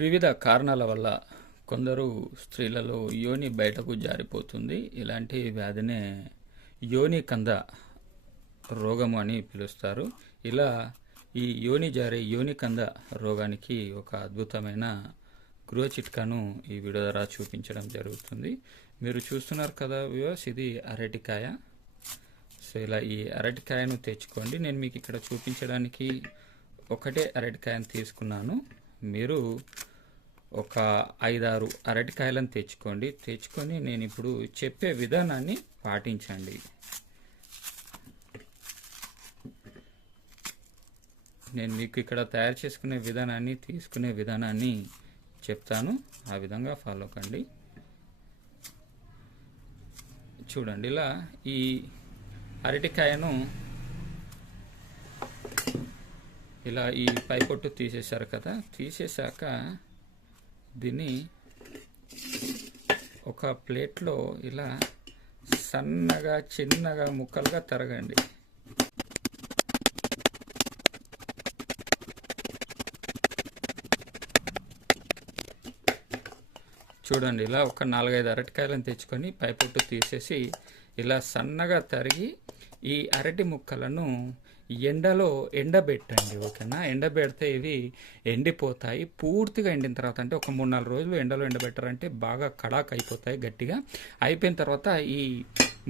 వివిధ కారణాల వల్ల కొందరు స్త్రీలలో యోని బయటకు జారిపోతుంది. ఇలాంటి వ్యాధినే యోని కంద రోగము అని పిలుస్తారు. ఇలా ఈ యోని జారే యోని కంద రోగానికి ఒక అద్భుతమైన గృహ చిట్కాను ఈ వీడియో ద్వారా చూపించడం జరుగుతుంది. మీరు చూస్తున్నారు కదా వ్యూవర్స్, ఇది అరటికాయ. సో ఇలా ఈ అరటికాయను తెచ్చుకోండి. నేను మీకు ఇక్కడ చూపించడానికి ఒకటే అరటికాయను తీసుకున్నాను. మీరు ఒక 5-6 అరటికాయలను తెచ్చుకొని నేను ఇప్పుడు చెప్పే విధానాన్ని పాటించండి. నేను మీకు ఇక్కడ తయారు చేసుకునే విధానాన్ని, తీసుకునే విధానాన్ని చెప్తాను. ఆ విధంగా ఫాలో కండి. చూడండి, ఇలా ఈ అరటికాయను ఇలా ఈ పై పొట్టు తీసేశారు కదా. తీసేశాక దీన్ని ఒక ప్లేట్లో ఇలా సన్నగా చిన్నగా ముక్కలుగా తరగండి. చూడండి, ఇలా ఒక 4-5 అరటికాయలను తెచ్చుకొని పైపొట్టు తీసేసి ఇలా సన్నగా తరిగి ఈ అరటి ముక్కలను ఎండలో ఎండబెట్టండి. ఓకేనా? ఎండబెడితే ఇవి ఎండిపోతాయి. పూర్తిగా ఎండిన తర్వాత, అంటే ఒక 3-4 రోజులు ఎండలో ఎండబెట్టారంటే బాగా కడాక్ అయిపోతాయి. గట్టిగా అయిపోయిన తర్వాత ఈ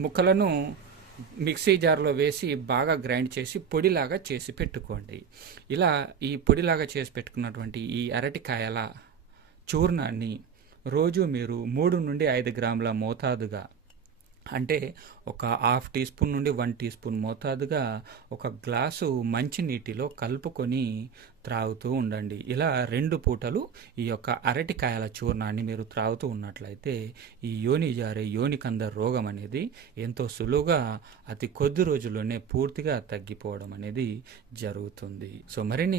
ముక్కలను మిక్సీ జార్లో వేసి బాగా గ్రైండ్ చేసి పొడిలాగా చేసి పెట్టుకోండి. ఇలా ఈ పొడిలాగా చేసి పెట్టుకున్నటువంటి ఈ అరటికాయల చూర్ణాన్ని రోజు మీరు 3 నుండి 5 గ్రాముల మోతాదుగా, అంటే ఒక 1/2 టీ స్పూన్ నుండి 1 టీ స్పూన్ మోతాదుగా ఒక గ్లాసు మంచినీటిలో కలుపుకొని త్రాగుతూ ఉండండి. ఇలా 2 పూటలు ఈ యొక్క అరటికాయల చూర్ణాన్ని మీరు త్రాగుతూ ఉన్నట్లయితే ఈ యోని జారే యోని కంద రోగం అనేది ఎంతో సులువుగా అతి కొద్ది రోజుల్లోనే పూర్తిగా తగ్గిపోవడం అనేది జరుగుతుంది. సో మరిన్ని